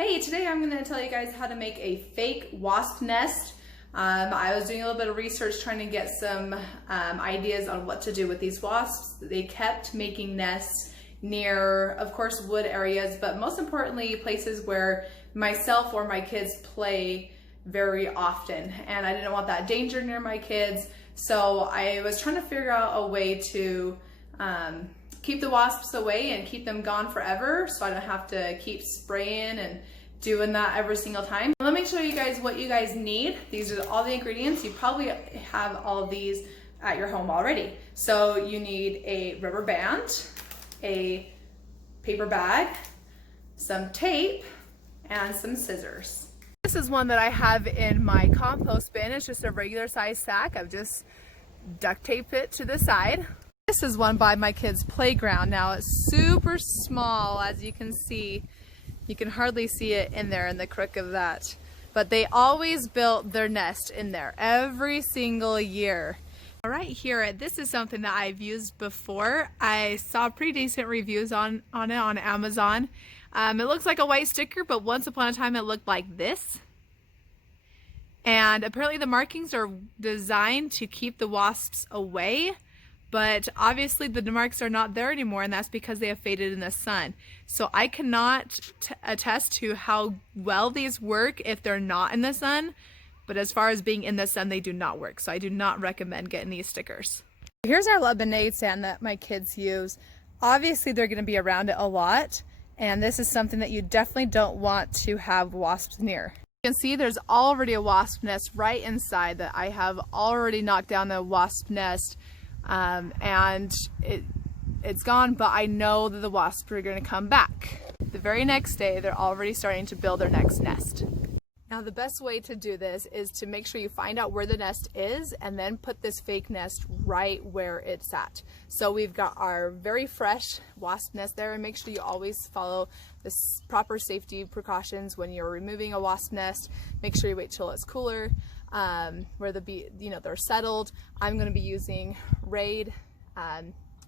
Hey, today I'm going to tell you guys how to make a fake wasp nest. I was doing a little bit of research trying to get some ideas on what to do with these wasps. They kept making nests near, of course, wood areas, but most importantly, places where myself or my kids play very often. And I didn't want that danger near my kids, so I was trying to figure out a way to keep the wasps away and keep them gone forever, so I don't have to keep spraying and doing that every single time. Let me show you guys what you guys need. These are all the ingredients. You probably have all of these at your home already. So you need a rubber band, a paper bag, some tape, and some scissors. This is one that I have in my compost bin. It's just a regular size sack. I've just duct taped it to the side. This is one by my kids' playground. Now it's super small, as you can see. You can hardly see it in there in the crook of that. But they always built their nest in there every single year. Right here, this is something that I've used before. I saw pretty decent reviews on it on Amazon. It looks like a white sticker, but once upon a time it looked like this. And apparently the markings are designed to keep the wasps away. But obviously the marks are not there anymore, and that's because they have faded in the sun. So I cannot attest to how well these work if they're not in the sun, but as far as being in the sun, they do not work. So I do not recommend getting these stickers. Here's our lemonade stand that my kids use. Obviously they're gonna be around it a lot, and this is something that you definitely don't want to have wasps near. You can see there's already a wasp nest right inside that I have already knocked down the wasp nest. And it's gone, but I know that the wasps are going to come back. The very next day, they're already starting to build their next nest. Now, the best way to do this is to make sure you find out where the nest is and then put this fake nest right where it's at. So we've got our very fresh wasp nest there, and make sure you always follow the proper safety precautions when you're removing a wasp nest. Make sure you wait till it's cooler. Where they're settled. I'm going to be using Raid. It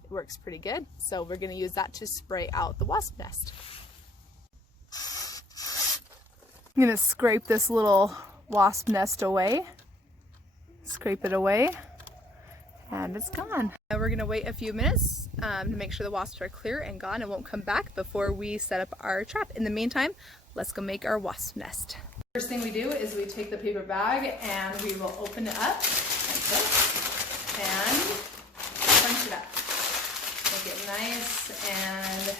works pretty good, so we're going to use that to spray out the wasp nest. I'm going to scrape this little wasp nest away. Scrape it away, and it's gone. And we're going to wait a few minutes to make sure the wasps are clear and gone and won't come back before we set up our trap. In the meantime, let's go make our wasp nest. First thing we do is we take the paper bag and we will open it up like this and crunch it up. Make it nice and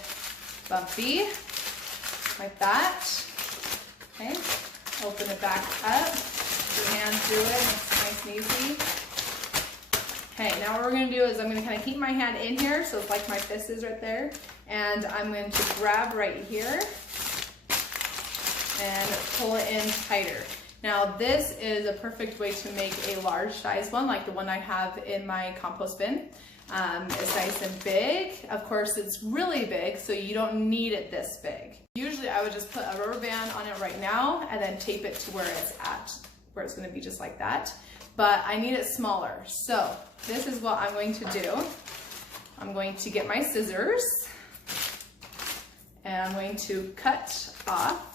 bumpy like that. Okay, open it back up, put your hand through it, it's nice and easy. Okay, now what we're going to do is I'm going to kind of keep my hand in here so it's like my fist is right there, and I'm going to grab right here and pull it in tighter. Now this is a perfect way to make a large size one, like the one I have in my compost bin. It's nice and big. Of course it's really big, so you don't need it this big. Usually I would just put a rubber band on it right now and then tape it to where it's at, where it's going to be just like that. But I need it smaller, so this is what I'm going to do. I'm going to get my scissors and I'm going to cut off.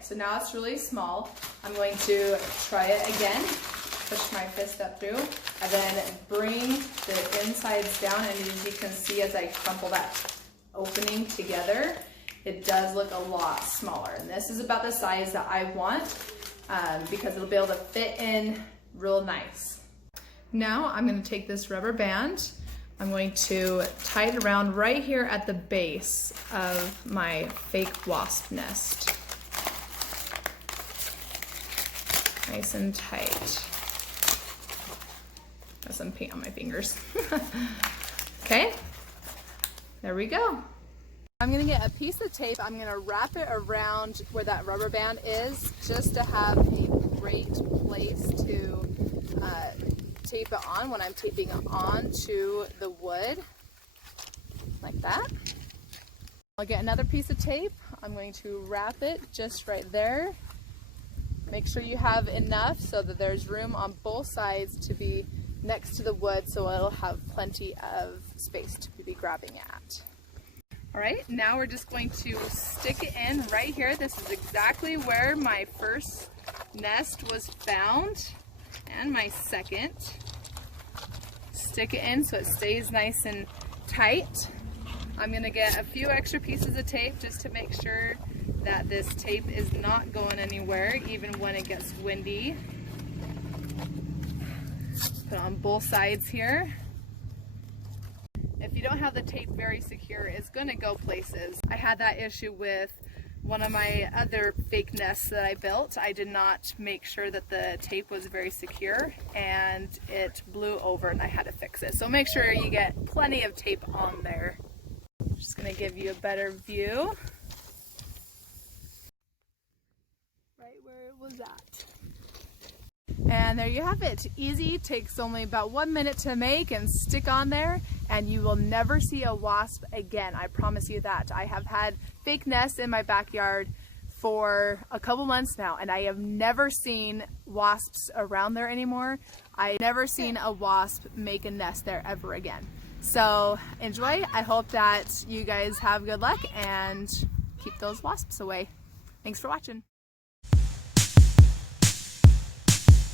So now it's really small. I'm going to try it again, push my fist up through, and then bring the insides down, and as you can see as I crumple that opening together, it does look a lot smaller. And this is about the size that I want because it'll be able to fit in real nice. Now I'm going to take this rubber band, I'm going to tie it around right here at the base of my fake wasp nest. Nice and tight. Got some paint on my fingers. Okay, there we go. I'm gonna get a piece of tape. I'm gonna wrap it around where that rubber band is, just to have a great place to tape it on when I'm taping it onto the wood, like that. I'll get another piece of tape. I'm going to wrap it just right there. Make sure you have enough so that there's room on both sides to be next to the wood, so it'll have plenty of space to be grabbing at. All right, now we're just going to stick it in right here. This is exactly where my first nest was found, and my second. Stick it in so it stays nice and tight. I'm gonna get a few extra pieces of tape just to make sure that this tape is not going anywhere, even when it gets windy. Put it on both sides here. If you don't have the tape very secure, it's gonna go places. I had that issue with one of my other fake nests that I built. I did not make sure that the tape was very secure and it blew over and I had to fix it. So make sure you get plenty of tape on there. Just gonna give you a better view. Right where it was at. And there you have it. Easy, takes only about 1 minute to make and stick on there, and you will never see a wasp again. I promise you that. I have had fake nests in my backyard for a couple months now, and I have never seen wasps around there anymore. I've never seen a wasp make a nest there ever again. So enjoy. I hope that you guys have good luck and keep those wasps away. Thanks for watching.